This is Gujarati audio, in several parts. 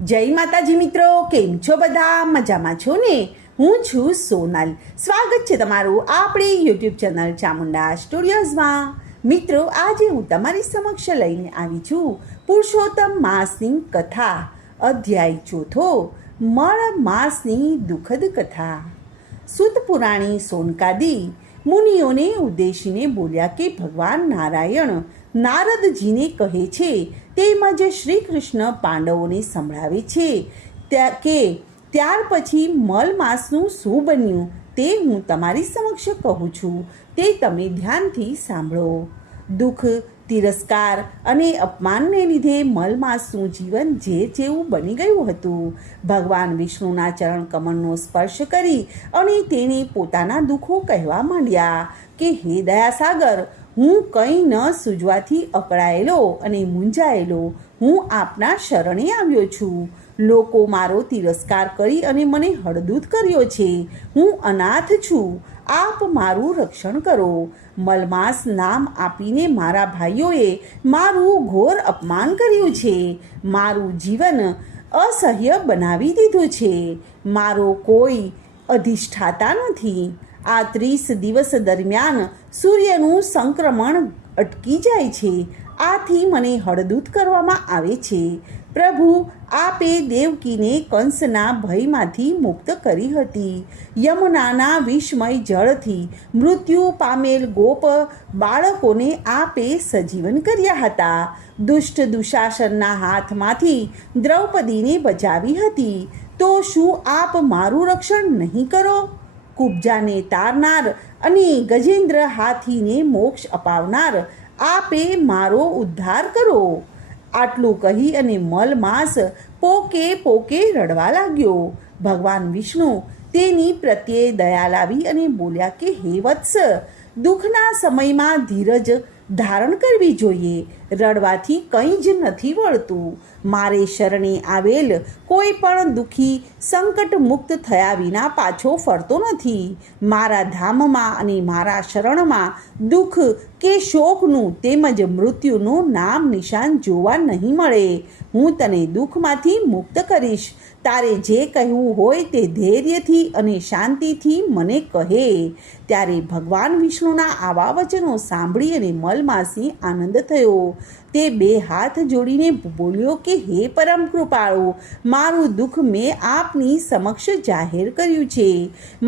જય માતાજી મિત્રો, કેમ છો બધા? મજામાં છો ને? હું છું સોનલ. સ્વાગત છે તમારું આપણી યુટ્યુબ ચેનલ ચામુંડા સ્ટુડિયોઝમાં. મિત્રો, આજે હું તમારી સમક્ષ લઈને આવી છું પુરુષોત્તમ માસની કથા, અધ્યાય ચોથો, મળ માસની દુઃખદ કથા. સુત પુરાણી સોનકાદી મુનિઓને ઉદ્દેશીને બોલ્યા કે ભગવાન નારાયણ નારદજીને કહે છે, તેમજ શ્રી કૃષ્ણ પાંડવોને સંભળાવે છે કે ત્યાર પછી મલ માસનું શું બન્યું તે હું તમારી સમક્ષ કહું છું, તે તમે ધ્યાનથી સાંભળો. દુઃખ, તિરસ્કાર અને અપમાનને લીધે મલ માસનું જીવન જેવું બની ગયું હતું. ભગવાન વિષ્ણુના ચરણ કમળનો સ્પર્શ કરી અને તેણે પોતાના દુઃખો કહેવા માંડ્યા કે હે દયાસાગર, હું કંઈ ન સૂઝવાથી અકળાયેલો અને મૂંઝાયેલો હું આપના શરણે આવ્યો છું. લોકો મારો તિરસ્કાર કરી અને મને હળદૂત કર્યો છે. હું અનાથ છું, આપ મારું રક્ષણ કરો. મલમાસ નામ આપીને મારા ભાઈઓએ મારું ઘોર અપમાન કર્યું છે. મારું જીવન અસહ્ય બનાવી દીધું છે. મારો કોઈ અધિષ્ઠાતા નથી. આ 30 દિવસ દરમિયાન સૂર્યનું સંક્રમણ અટકી જાય છે. આથી મને હળદૂત કરવામાં આવે છે. પ્રભુ, આપે દેવકીને કંસના ભયમાંથી મુક્ત કરી હતી. યમુનાના વિષમય જળથી મૃત્યુ પામેલ ગોપ બાળકોને આપે સજીવન કર્યા હતા. દુષ્ટ દુશાસનના હાથમાંથી દ્રૌપદીને બચાવી હતી. તો શું આપ મારું રક્ષણ નહીં કરો? કુબ્જાને તારનાર અને ગજેન્દ્ર હાથીને મોક્ષ અપાવનાર આપે મારો ઉદ્ધાર કરો. આટલું કહી અને મલમાસ પોકે પોકે રડવા લાગ્યો. ભગવાન વિષ્ણુ તેની પ્રત્યે દયા લાવી અને બોલ્યા કે હે વત્સ, દુઃખના સમયમાં ધીરજ ધારણ કરવી જોઈએ. રડવાથી કંઈ જ નથી વળતું. મારે શરણે આવેલ કોઈ પણ દુઃખી સંકટ મુક્ત થયા વિના પાછો ફરતો નથી. મારા ધામમાં અને મારા શરણમાં દુઃખ કે શોકનું તેમજ મૃત્યુનું નામ નિશાન જોવા નહીં મળે. હું તને દુઃખમાંથી મુક્ત કરીશ. તારે જે કહેવું હોય તે ધૈર્યથી અને શાંતિથી મને કહે. ત્યારે ભગવાન વિષ્ણુના આવા વચનો સાંભળી અને મલમાસી આનંદ થયો. તે 2 હાથ જોડીને બોલ્યો કે હે પરમ કૃપાળુ, મારું દુઃખ મેં આપની સમક્ષ જાહેર કર્યું છે.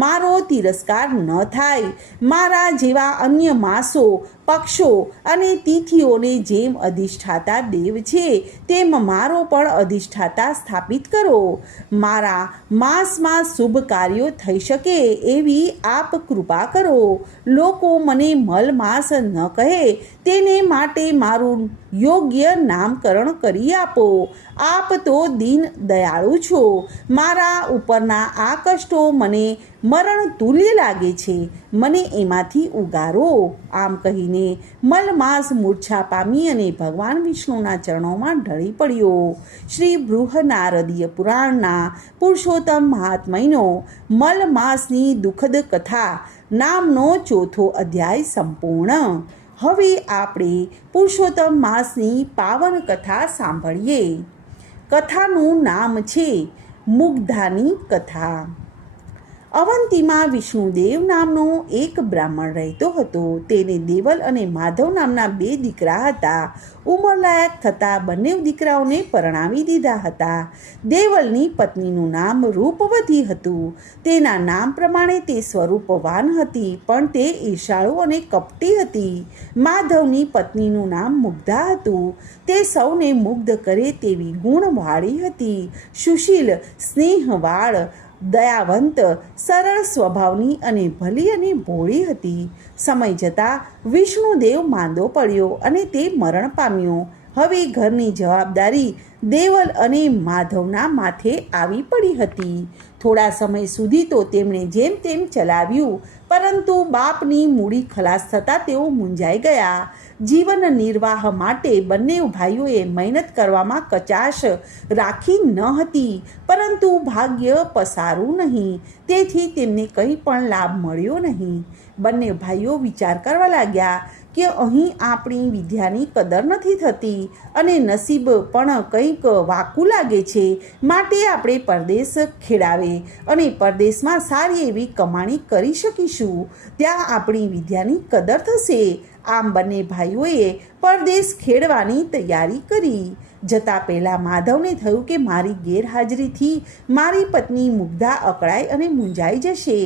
મારો તિરસ્કાર ન થાય. મારા જેવા અન્ય માસો, પક્ષો અને તિથિઓને જેમ અધિષ્ઠાતા દેવ છે તેમ મારો પણ અધિષ્ઠાતા સ્થાપિત કરો. મારા માસમાં શુભ કાર્યો થઈ શકે એવી આપ કૃપા કરો. લોકો મને મલ માસ ન કહે તેને માટે મારું યોગ્ય નામકરણ કરી આપો. આપ તો દીન દયાળુ છો. મારા ઉપરના આ કષ્ટો મને મરણ તુલ્ય લાગે છે. મને એમાંથી ઉગારો. આમ કહીને મલમાસ મૂર્છા પામી અને ભગવાન વિષ્ણુના ચરણોમાં ઢળી પડ્યો. શ્રી બૃહનારદીય પુરાણના પુરુષોત્તમ મહાત્મયનો મલમાસની દુઃખદ કથા નામનો ચોથો અધ્યાય સંપૂર્ણ. હવે આપણે પુરુષોત્તમ માસની પાવન કથા સાંભળીએ. કથાનું નામ છે મુગ્ધાની કથા. અવંતીમાં વિષ્ણુદેવ નામનો એક બ્રાહ્મણ રહેતો હતો. તેને દેવલ અને માધવ નામના 2 દીકરા હતા. ઉંમરલાયક થતાં બંને દીકરાઓને પરણાવી દીધા હતા. દેવલની પત્નીનું નામ રૂપવતી હતું. તેના નામ પ્રમાણે તે સ્વરૂપવાન હતી, પણ તે ઈર્ષાળુ અને કપટી હતી. માધવની પત્નીનું નામ મુગ્ધા હતું. તે સૌને મુગ્ધ કરે તેવી ગુણવાળી હતી. સુશીલ, સ્નેહવાળ, દયાવંત, સરળ સ્વભાવની અને ભલી અને ભોળી હતી. સમય જતાં વિષ્ણુદેવ માંદો પડ્યો અને તે મરણ પામ્યો. હવે ઘરની જવાબદારી દેવલ અને માધવના માથે આવી પડી હતી. થોડા સમય સુધી તો તેમણે જેમ તેમ ચલાવ્યું, પરંતુ બાપની મૂડી ખલાસ થતાં તેઓ મૂંઝાઈ ગયા. જીવન નિર્વાહ માટે બંને ભાઈઓએ મહેનત કરવામાં કચાશ રાખી ન હતી, પરંતુ ભાગ્ય પસારું નહીં, તેથી તેમને કંઈ પણ લાભ મળ્યો નહીં. બંને ભાઈઓ વિચાર કરવા લાગ્યા કે અહીં આપણી વિદ્યાની કદર નથી થતી અને નસીબ પણ કંઈક વાકું લાગે છે, માટે આપણે પરદેશ ખેડાવે અને પરદેશમાં સારી એવી કમાણી કરી શકીશું, ત્યાં આપણી વિદ્યાની કદર થશે. આમ બંને ભાઈઓએ પરદેશ ખેડવાની તૈયારી કરી. જતાં પહેલાં માધવને થયું કે મારી ગેરહાજરીથી મારી પત્ની મુગ્ધા અકળાઈ અને મૂંઝાઈ જશે,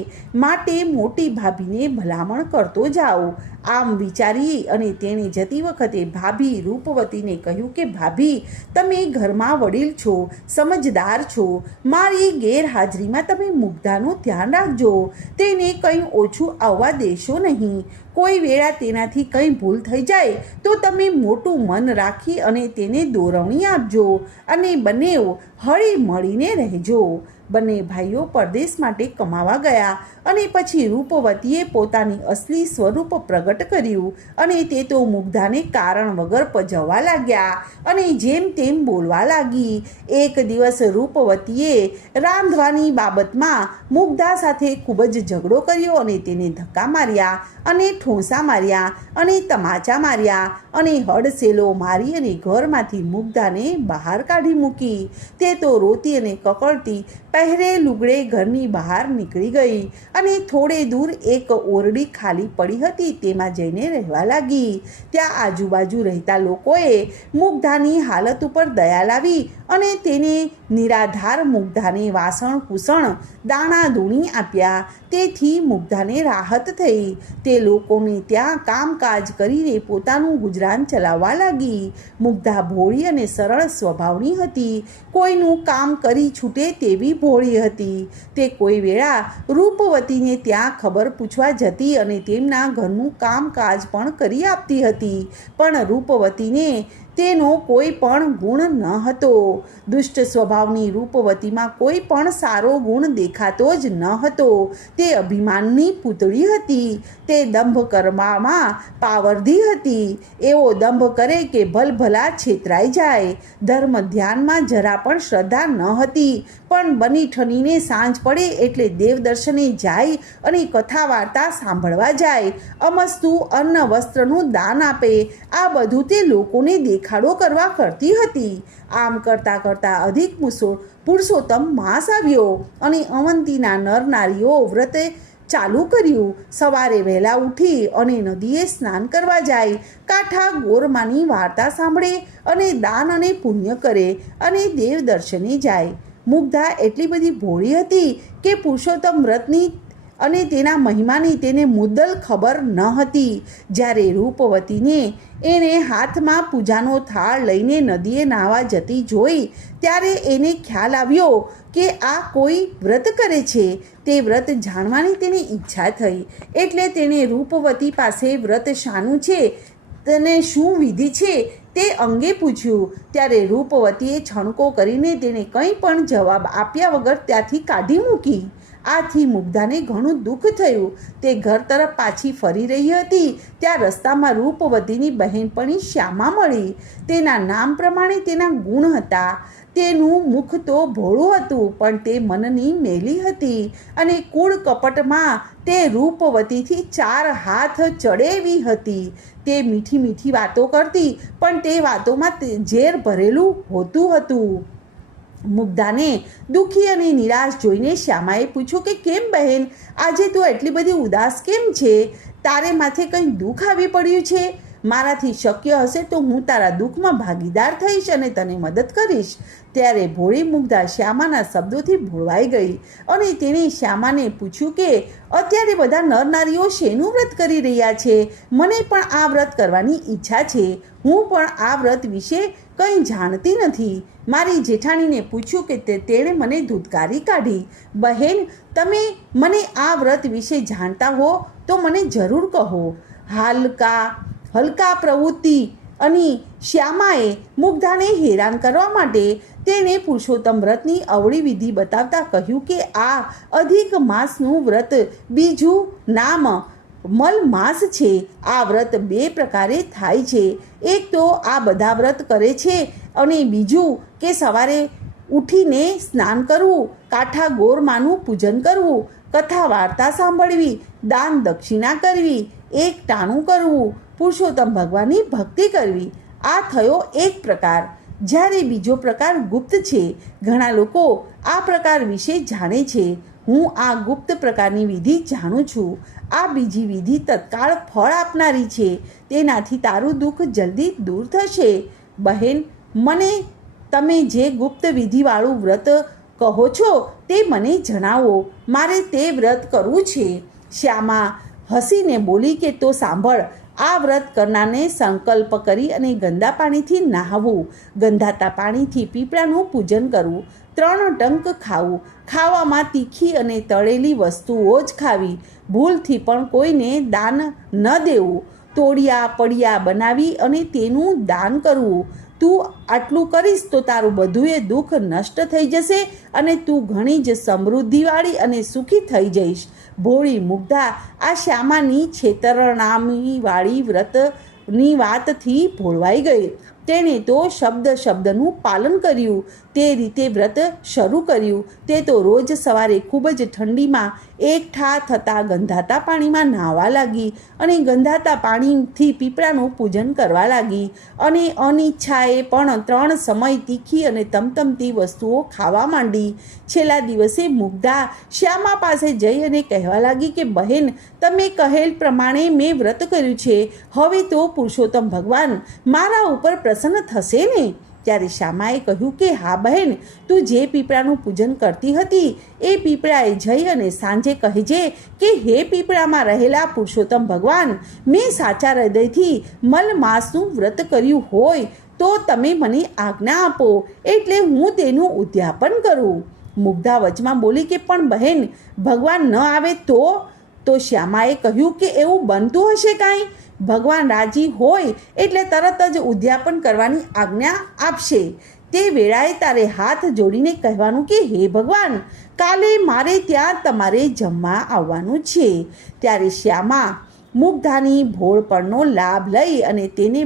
માટે મોટી ભાભીને ભલામણ કરતો જાઓ. આમ વિચારી અને તેણે જતી વખતે ભાભી રૂપવતીને કહ્યું કે ભાભી, તમે ઘરમાં વડીલ છો, સમજદાર છો, મારી ગેરહાજરીમાં તમે મુગ્ધાનું ધ્યાન રાખજો, તેને કંઈ ઓછું આવવા દેશો નહીં. કોઈ વેળા તેનાથી કંઈ ભૂલ થઈ જાય તો તમે મોટું મન રાખી અને તેને દોરવણી આપજો અને બંને હળી મળીને રહેજો. બંને ભાઈઓ પરદેશ માટે કમાવા ગયા અને પછી રૂપવતીએ પોતાની અસલી સ્વરૂપ પ્રગટ કર્યું અને તે તો મુગ્ધાને કારણ વગર પજવવા લાગ્યા અને જેમ તેમ બોલવા લાગી. એક દિવસ રૂપવતીએ રાંધવાની બાબતમાં મુગ્ધા સાથે ખૂબ જ ઝઘડો કર્યો અને તેને ધક્કા માર્યા અને ઠોંસા માર્યા અને તમાચા માર્યા અને હડસેલો મારી અને ઘરમાંથી મુગ્ધાને બહાર કાઢી મૂકી. તે તો રોતી અને કકળતી પહેરે લુગડે ઘરની બહાર નીકળી ગઈ અને થોડે દૂર એક ઓરડી ખાલી પડી હતી, તેમાં જઈને રહેવા લાગી. ત્યાં આજુબાજુ રહેતા લોકોએ મુગ્ધાની હાલત ઉપર દયા લાવી અને તેને નિરાધાર મુગ્ધાને વાસણ કૂસણ દાણા દૂણી આપ્યા. તેથી મુગ્ધાને રાહત થઈ. તે લોકોને ત્યાં કામકાજ કરીને પોતાનું ગુજરાન ચલાવવા લાગી. મુગ્ધા ભોળી અને સરળ સ્વભાવની હતી, કોઈનું કામ કરી છૂટે તેવી ભોળી હતી. તે કોઈ વેળા રૂપવતીને ત્યાં ખબર પૂછવા જતી અને તેમના ઘરનું કામકાજ પણ કરી આપતી હતી, પણ રૂપવતીને તેનો કોઈ પણ ગુણ ન હતો. દુષ્ટ સ્વભાવની રૂપવતીમાં કોઈ પણ સારો ગુણ દેખાતો જ ન હતો. તે અભિમાનની પૂતળી હતી. તે દંભ કરવામાં પાવરધી હતી. એવો દંભ કરે કે ભલભલા છેતરાઈ જાય. ધર્મ ધ્યાનમાં જરા પણ શ્રદ્ધા ન હતી, પણ બની ઠનીને સાંજ પડે એટલે દેવદર્શને જાય અને કથા વાર્તા સાંભળવા જાય. અમસ્તુ અન્ન વસ્ત્રનું દાન આપે. આ બધું તે લોકોને દેખાડો કરવા કરતી હતી. આમ કરતાં કરતાં અધિક પુરુષોત્તમ માસ આવ્યો અને અવંતીના નર નારીઓ વ્રતે ચાલુ કર્યું. સવારે વહેલા ઉઠી અને નદીએ સ્નાન કરવા જાય, કાંઠા ગોરમાની વાર્તા સાંભળે અને દાન અને પુણ્ય કરે અને દેવ દર્શને જાય. મુગ્ધા એટલી બધી ભોળી હતી કે પુરુષોત્તમ વ્રતની અને તેના મહિમાની તેને મુદ્દલ ખબર ન હતી. જ્યારે રૂપવતીને એણે હાથમાં પૂજાનો થાળ લઈને નદીએ નાહવા જતી જોઈ ત્યારે એને ખ્યાલ આવ્યો કે આ કોઈ વ્રત કરે છે. તે વ્રત જાણવાની તેની ઈચ્છા થઈ, એટલે તેણે રૂપવતી પાસે વ્રત શાનું છે, તેને શું વિધિ છે તે અંગે પૂછ્યું. ત્યારે રૂપવતીએ છણકો કરીને તેને કંઈ પણ જવાબ આપ્યા વગર ત્યાંથી કાઢી મૂકી. આથી મુગ્ધાને ઘણું દુઃખ થયું. તે ઘર તરફ પાછી ફરી રહી હતી ત્યાં રસ્તામાં રૂપવતીની બહેનપણી શ્યામા મળી. તેના નામ પ્રમાણે તેના ગુણ હતા. તેનું મુખ તો ભોળું હતું, પણ તે મનની મેલી હતી અને કૂળ કપટમાં તે રૂપવતીથી 4 હાથ ચડેવી હતી. તે મીઠી મીઠી વાતો કરતી, પણ તે વાતોમાં ઝેર ભરેલું હોતું હતું. મુગ્ધાને દુઃખી અને નિરાશ જોઈને શ્યામાએ પૂછ્યું કે કેમ બહેન, આજે તું એટલી બધી ઉદાસ કેમ છે? તારે માથે કંઈ દુઃખ આવી પડ્યું છે? મારાથી શક્ય હશે તો હું તારા દુઃખમાં ભાગીદાર થઈશ અને તને મદદ કરીશ. ત્યારે ભોળી મુગ્ધા શ્યામાના શબ્દોથી ભોળવાઈ ગઈ અને તેણે શ્યામાને પૂછ્યું કે અત્યારે બધા નર નારીઓ શેનું વ્રત કરી રહ્યા છે? મને પણ આ વ્રત કરવાની ઈચ્છા છે. હું પણ આ વ્રત વિશે કંઈ જાણતી નથી. મારી જેઠાણીને પૂછ્યું કે તેણે મને ધૂતકારી કાઢી. બહેન, તમે મને આ વ્રત વિશે જાણતા હો તો મને જરૂર કહો. હલકા પ્રવૃત્તિ અને શ્યામાએ મુગ્ધાને હેરાન કરવા માટે તેણે પુરુષોત્તમ વ્રતની અવળી વિધિ બતાવતા કહ્યું કે આ અધિક માસનું વ્રત, બીજું નામ મલ માસ છે. આ વ્રત 2 પ્રકારે થાય છે. એક તો આ બધા વ્રત કરે છે અને બીજું કે સવારે ઉઠીને સ્નાન કરવું, કાંઠા ગોરમાનું પૂજન કરવું, કથા વાર્તા સાંભળવી, દાન દક્ષિણા કરવી, એક ટાણું કરવું, પુરુષોત્તમ ભગવાનની ભક્તિ કરવી. આ થયો એક પ્રકાર. જ્યારે બીજો પ્રકાર ગુપ્ત છે. ઘણા લોકો આ પ્રકાર વિશે જાણે છે. હું આ ગુપ્ત પ્રકારની વિધિ જાણું છું. આ બીજી વિધિ તત્કાળ ફળ આપનારી છે. તેનાથી તારું દુઃખ જલ્દી દૂર થશે. બહેન, મને તમે જે ગુપ્ત વિધિવાળું વ્રત કહો છો તે મને જણાવો. મારે તે વ્રત કરવું છે. શ્યામા હસીને બોલી કે તો સાંભળ. આ વ્રત કરનારને સંકલ્પ કરી અને ગંદા પાણીથી નહાવું, ગંધાતા પાણીથી પીપળાનું પૂજન કરવું, 3 ટંક ખાવું, ખાવામાં તીખી અને તળેલી વસ્તુઓ જ ખાવી, ભૂલથી પણ કોઈને દાન ન દેવું, તોડિયા પડિયા બનાવી અને તેનું દાન કરવું. તું આટલું કરીશ તો તારું બધુંય દુઃખ નષ્ટ થઈ જશે અને તું ઘણી જ સમૃદ્ધિવાળી અને સુખી થઈ જઈશ. ભોળી મુગ્ધા આ શ્યામાની છેતરણામીવાળી વ્રતની વાતથી ભોળવાઈ ગઈ. તેણે તો શબ્દનું પાલન કર્યું. તે રીતે વ્રત શરૂ કર્યું. તે તો રોજ સવારે ખૂબ જ ઠંડીમાં એકઠા થતાં ગંધાતા પાણીમાં નહાવા લાગી અને ગંધાતા પાણીથી પીપળાનું પૂજન કરવા લાગી અને અનિચ્છાએ પણ 3 સમય તીખી અને તમતમતી વસ્તુઓ ખાવા માંડી. છેલ્લા દિવસે મુગ્ધા શ્યામા પાસે જઈ અને કહેવા લાગી કે બહેન, તમે કહેલ પ્રમાણે મેં વ્રત કર્યું છે. હવે તો પુરુષોત્તમ ભગવાન મારા ઉપર પ્રસન્ન થશે ને? ત્યારે શ્યામાએ કહ્યું કે હા બહેન, તું જે પીપળાનું પૂજન કરતી હતી એ પીપળાએ જઈ અને સાંજે કહેજે કે હે પીપળામાં રહેલા પુરુષોત્તમ ભગવાન, મેં સાચા હૃદયથી મલમાસનું વ્રત કર્યું હોય તો તમે મને આજ્ઞા આપો એટલે હું તેનું ઉદ્યાપન કરું. મુગ્ધા વચમાં બોલી કે પણ બહેન, ભગવાન ન આવે તો શ્યામાએ કહ્યું કે એવું બનતું હશે કાંઈ? ભગવાન રાજી હોય એટલે તરત જ ઉદ્યાપન કરવાની આજ્ઞા આપશે. તે વેળાએ તારે હાથ જોડીને કહેવાનું કે હે ભગવાન, કાલે મારે ત્યાં તમારે જમવા આવવાનું છે. ત્યારે શ્યામા મુગ્ધાની ભોળપણનો લાભ લઈ અને તેને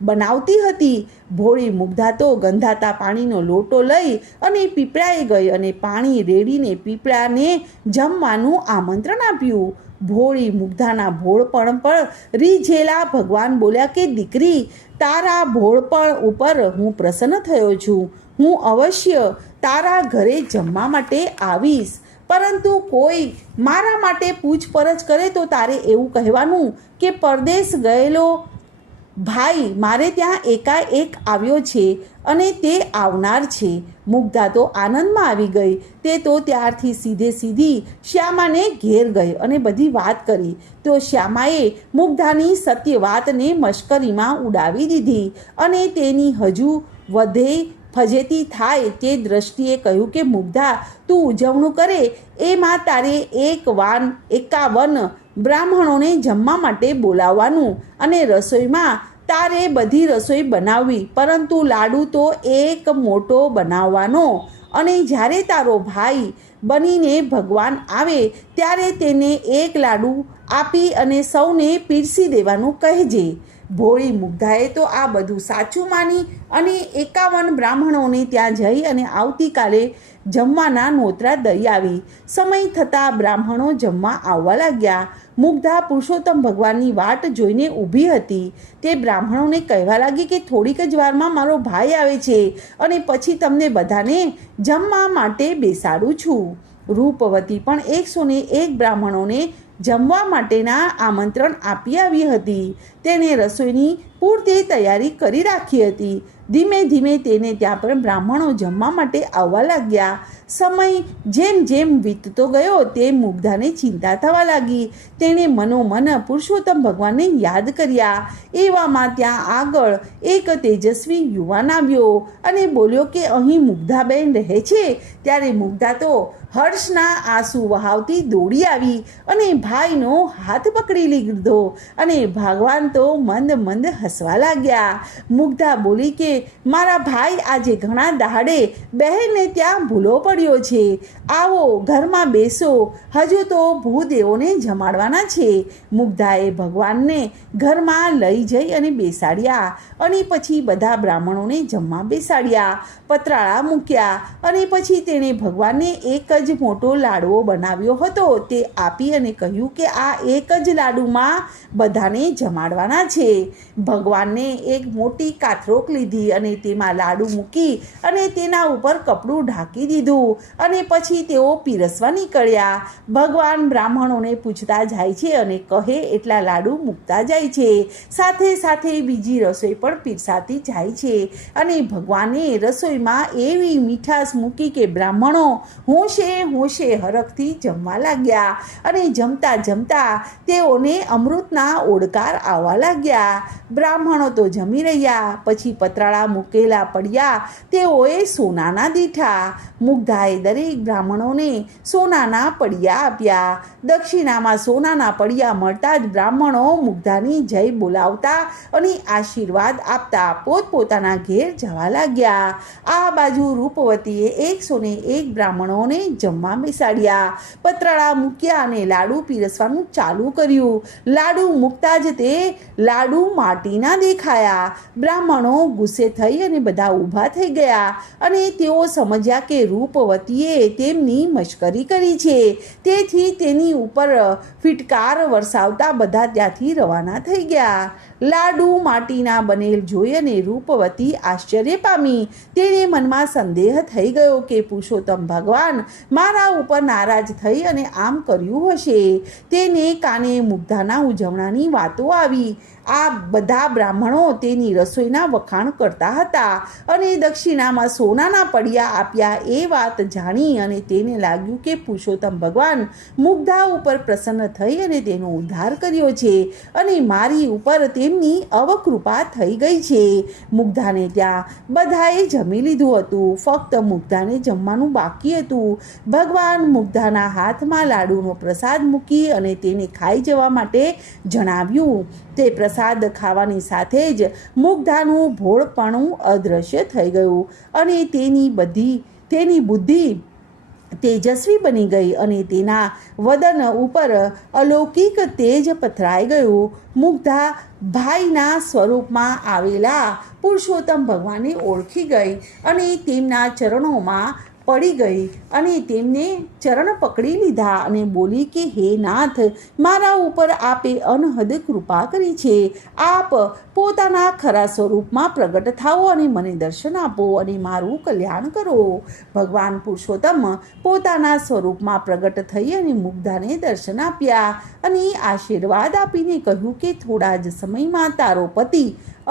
બનાવતી હતી. ભોળી મુગ્ધા તો ગંધાતા પાણીનો લોટો લઈ અને પીપળાએ ગઈ અને પાણી રેડીને પીપળાને જમવાનું આમંત્રણ આપ્યું. ભોળી મુગ્ધાના ભોળપણ પર રીઝેલા ભગવાન બોલ્યા કે દીકરી, તારા ભોળપણ ઉપર હું પ્રસન્ન થયો છું. હું અવશ્ય તારા ઘરે જમવા માટે આવીશ, પરંતુ કોઈ મારા માટે પૂછપરછ કરે તો તારે એવું કહેવાનું કે પરદેશ ગયેલો ભાઈ મારે ત્યાં એકાએક આવ્યો છે અને તે આવનાર છે. મુગ્ધા તો આનંદમાં આવી ગઈ. તે તો ત્યારથી સીધી શ્યામાને ઘેર ગઈ અને બધી વાત કરી. તો શ્યામાએ મુગ્ધાની સત્ય વાતને મશ્કરીમાં ઉડાવી દીધી અને તેની હજુ વધે ફજેતી થાય તે દ્રષ્ટિએ કહ્યું કે મુગ્ધા, તું ઉજવણું કરે એમાં તારે 51 બ્રાહ્મણોને જમવા માટે બોલાવવાનું અને રસોઈમાં તારે બધી રસોઈ બનાવવી, પરંતુ લાડુ તો એક મોટો બનાવવાનો અને જ્યારે તારો ભાઈ બનીને ભગવાન આવે ત્યારે તેને 1 લાડુ આપી અને સૌને પીરસી દેવાનું કહેજે. ભોળી મુગ્ધાએ તો આ બધું સાચું માની અને 51 બ્રાહ્મણોને ત્યાં જઈ અને આવતીકાલે જમવાના નોતરા દઈ આવી. સમય થતાં બ્રાહ્મણો જમવા આવવા લાગ્યા. મુગ્ધા પુરુષોત્તમ ભગવાનની વાટ જોઈને ઊભી હતી. તે બ્રાહ્મણોને કહેવા લાગી કે થોડીક જ વારમાં મારો ભાઈ આવે છે અને પછી તમને બધાને જમવા માટે બેસાડું છું. રૂપવતી પણ 101 બ્રાહ્મણોને જમવા માટેના આમંત્રણ આપી આવી હતી. તેણે રસોઈની પૂરતી તૈયારી કરી રાખી હતી. ધીમે ધીમે તેને ત્યાં પણ બ્રાહ્મણો જમવા માટે આવવા લાગ્યા. સમય જેમ વીતતો ગયો તેમ મુગ્ધાને ચિંતા થવા લાગી. તેણે મનોમન પુરુષોત્તમ ભગવાનને યાદ કર્યા. એવામાં ત્યાં આગળ એક તેજસ્વી યુવાન આવ્યો અને બોલ્યો કે અહીં મુગ્ધાબેન રહે છે. ત્યારે મુગ્ધા તો હર્ષના આંસુ વહાવતી દોડી આવી અને ભાઈનો હાથ પકડી લીધો અને ભગવાન તો મંદ હસવા લાગ્યા. મુગ્ધા બોલી કે મારા ભાઈ આજે ઘણા દહાડે બહેનને ત્યાં ભૂલો પડ્યો છે. આવો ઘરમાં બેસો, હજુ તો ભૂદેવોને જમાડવાના છે. મુગ્ધાએ ભગવાનને ઘરમાં લઈ જઈ અને બેસાડ્યા અને પછી બધા બ્રાહ્મણોને જમવા બેસાડ્યા, પતરાળા મૂક્યા અને પછી તેણે ભગવાનને એક જ મોટો લાડવો બનાવ્યો હતો તે આપી અને કહ્યું કે આ એક જ લાડુમાં બધાને જમાડવાના છે. ભગવાનને એક મોટી કાથરોક લીધી અને તેમાં લાડુ મૂકી અને તેના ઉપર કપડું ઢાંકી દીધું અને પછી તેઓ પીરસવા નીકળ્યા. ભગવાન બ્રાહ્મણોને પૂછતા જાય છે અને કહે એટલા લાડુ મૂકતા જાય છે. સાથે સાથે બીજી રસોઈ પણ પીરસાતી જાય છે અને ભગવાને રસોઈમાં એવી મીઠાશ મૂકી કે બ્રાહ્મણો હોંશે હોંશે હરખથી જમવા લાગ્યા અને જમતા જમતા તેઓને અમૃતના ઓડકાર આવવા લાગ્યા. બ્રાહ્મણો તો જમી રહ્યા, પછી પતરાળા મૂકેલા પડ્યા તેઓએ સોનાના દીઠા. મુગ્ધાએ દરેક બ્રાહ્મણોને સોનાના પડિયા આપ્યા. દક્ષિણામાં સોનાના પડિયા મળતા જ બ્રાહ્મણો મુગ્ધાની જય બોલાવતા અને આશીર્વાદ આપતા પોતપોતાના ઘેર જવા લાગ્યા. આ બાજુ રૂપવતીએ 101 બ્રાહ્મણોને જમવા બેસાડ્યા, પતરાળા મૂક્યા અને લાડુ પીરસવાનું ચાલુ કર્યું. લાડુ મૂકતા જ તે લાડુ માટીના દેખાયા. બ્રાહ્મણો ગુસ્સે થઈ અને બધા ઊભા થઈ ગયા અને તેઓ સમજ્યા કે રૂપવતીએ તેમની મશ્કરી કરી છે. તેથી તેની ઉપર ફિટકાર વરસાવતા બધા ત્યાંથી રવાના થઈ ગયા. લાડુ માટીના બનેલ જોઈ અને રૂપવતી આશ્ચર્ય પામી. તેને મનમાં સંદેહ થઈ ગયો કે પુરુષોત્તમ ભગવાન મારા ઉપર નારાજ થઈ અને આમ કર્યું હશે. તેને કાને મુગ્ધાના ઉજવણાની વાતો આવી. આ બધા બ્રાહ્મણો તેની રસોઈના વખાણ કરતા હતા અને દક્ષિણામાં સોનાના પડિયા આપ્યા એ વાત જાણી અને તેને લાગ્યું કે પુરુષોત્તમ ભગવાન મુગ્ધા ઉપર પ્રસન્ન થઈ અને તેનો ઉદ્ધાર કર્યો છે અને મારી ઉપર તેમની અવકૃપા થઈ ગઈ છે. મુગ્ધાને ત્યાં બધાએ જમી લીધું હતું, ફક્ત મુગ્ધાને જમવાનું બાકી હતું. ભગવાન મુગ્ધાના હાથમાં લાડુનો પ્રસાદ મૂકી અને તેને ખાઈ જવા માટે જણાવ્યું. તે પ્રસાદ ખાવાની સાથે જ મુગ્ધાનું ભોળપણું અદૃશ્ય થઈ ગયું અને તેની બુદ્ધિ તેજસ્વી બની ગઈ અને તેના વદન ઉપર અલૌકિક તેજ પથરાઈ ગયું. મુગ્ધા ભાઈના સ્વરૂપમાં આવેલા પુરુષોત્તમ ભગવાનને ઓળખી ગઈ અને તેમના ચરણોમાં પડી ગઈ અને તેમને ચરણ પકડી લીધા અને બોલી કે હે નાથ, મારા ઉપર આપે અનહદ કૃપા કરી છે. આપ પોતાના ખરા સ્વરૂપમાં પ્રગટ થાઓ અને મને દર્શન આપો અને મારું કલ્યાણ કરો. ભગવાન પુરુષોત્તમ પોતાના સ્વરૂપમાં પ્રગટ થઈ અને મુગ્ધાને દર્શન આપ્યા અને આશીર્વાદ આપીને કહ્યું કે થોડા જ સમયમાં તારો પતિ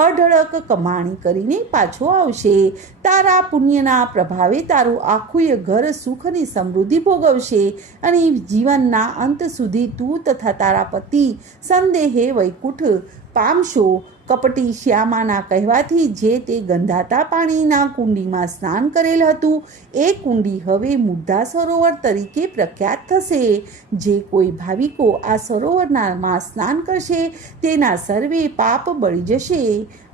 અઢળક કમાણી કરીને પાછો આવશે. તારા પુણ્યના પ્રભાવે તારું આખું ઘર સુખ અને સમૃદ્ધિ ભોગવશે અને જીવનના અંત સુધી તું તથા તારા પતિ સંદેહે વૈકુંઠ પામશો. કપટી શ્યામાના કહેવાથી જે તે ગંધાતા પાણીના કુંડીમાં સ્નાન કરેલ હતું એ કુંડી હવે મુગ્ધા સરોવર તરીકે પ્રખ્યાત થશે. જે કોઈ ભાવિકો આ સરોવરમાં સ્નાન કરશે તેના સર્વે પાપ બળી જશે.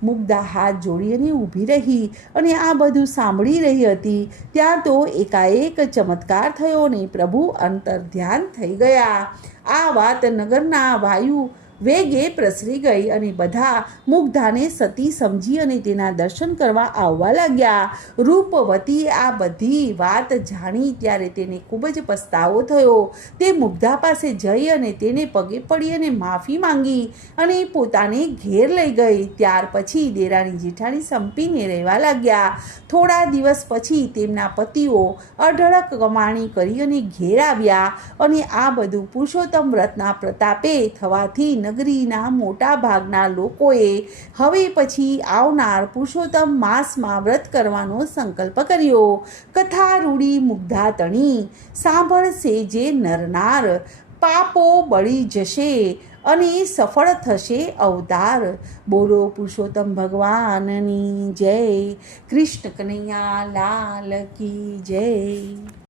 મુગ્ધા હાથ જોડીને ઊભી રહી અને આ બધું સાંભળી રહી હતી. ત્યાં તો એકાએક ચમત્કાર થયો ને પ્રભુ અંતર્ધ્યાન થઈ ગયા. આ વાત નગરના વાયુ વેગે પ્રસરી ગઈ અને બધા મુગ્ધાને સતી સમજી અને તેના દર્શન કરવા આવવા લાગ્યા. રૂપવતી આ બધી વાત જાણી ત્યારે તેને ખૂબ જ પસ્તાવો થયો. તે મુગ્ધા પાસે જઈ અને તેને પગે પડી અને માફી માંગી અને પોતાને ઘેર લઈ ગઈ. ત્યાર પછી દેરાણી જેઠાણી સંપીને રહેવા લાગ્યા. થોડા દિવસ પછી તેમના પતિઓ અઢળક કમાણી કરી અને ઘેર આવ્યા અને આ બધું પુરુષોત્તમ વ્રતના પ્રતાપે થવાથી નગરીના મોટા ભાગના લોકોએ હવે પછી આવનાર પુરુષોત્તમ માસમાં વ્રત કરવાનો સંકલ્પ કર્યો. કથા રૂડી મુગ્ધા તણી સાંભળશે જે નરનાર, પાપો બળી જશે અને સફળ થશે અવતાર. બોલો પુરુષોત્તમ ભગવાનની જય. કૃષ્ણ કનૈયા લાલ કી જય.